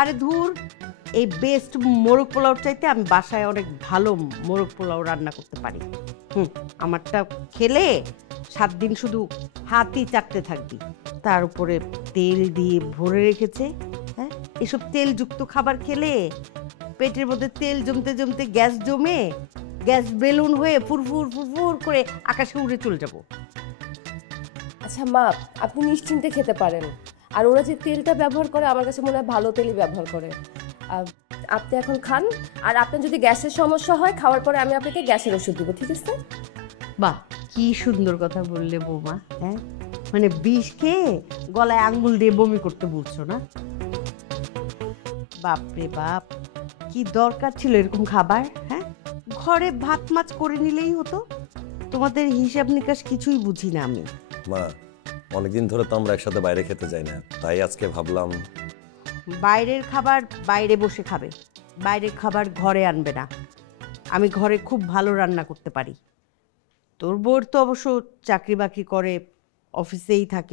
আরে ধুর, এই বেস্ট মোরগ পোলাওর চাইতে আমি বাসায় অনেক ভালো মোরগ পোলাও রান্না করতে পারি। আমারটা খেলে 7 দিন শুধু হাতই চাটতে থাকবি। তার উপরে তেল দিয়ে ভরে রেখেছে। হ্যাঁ, এসব তেলযুক্ত খাবার খেলে পেটের মধ্যে তেল জমতে জমতে গ্যাস জমে গ্যাস বেলুন হয়ে ফুরফুর ফুরফুর করে আকাশে উড়ে চলে যাব। আচ্ছা মা, আপনি নিশ্চিন্তে খেতে পারেন। আর ওরা যে তেলটা ব্যবহার করে আমার কাছে মনে হয় ভালো তেলই ব্যবহার করে। আপনি এখন খান, আর আপনার যদি গ্যাসের সমস্যা হয় খাওয়ার পরে আমি আপনাকে গ্যাসের ওষুধ দেবো, ঠিক আছে? বাহ, কি সুন্দর কথা বললে বৌমা। হ্যাঁ, মানে বিষ খেয়ে গলায় আঙ্গুল দিয়ে বমি করতে বলছো না? বাপরে বাপ, কি দরকার ছিল এরকম খাবার? হ্যাঁ, ঘরে ভাত মাছ করে নিলেই হতো। তোমাদের হিসাব নিকাশ কিছুই বুঝি না আমি। মা, অনেকদিন ধরে তো আমরা একসাথে বাইরে খেতে যাই না, তাই আজকে ভাবলাম। বাইরের খাবার বাইরে বসে খাবে, বাইরের খাবার ঘরে আনবে না। আমি ঘরে খুব ভালো রান্না করতে পারি। তোর বোর তো অবশ্য চাকরি বাকরি করে, অফিসেই থাকে।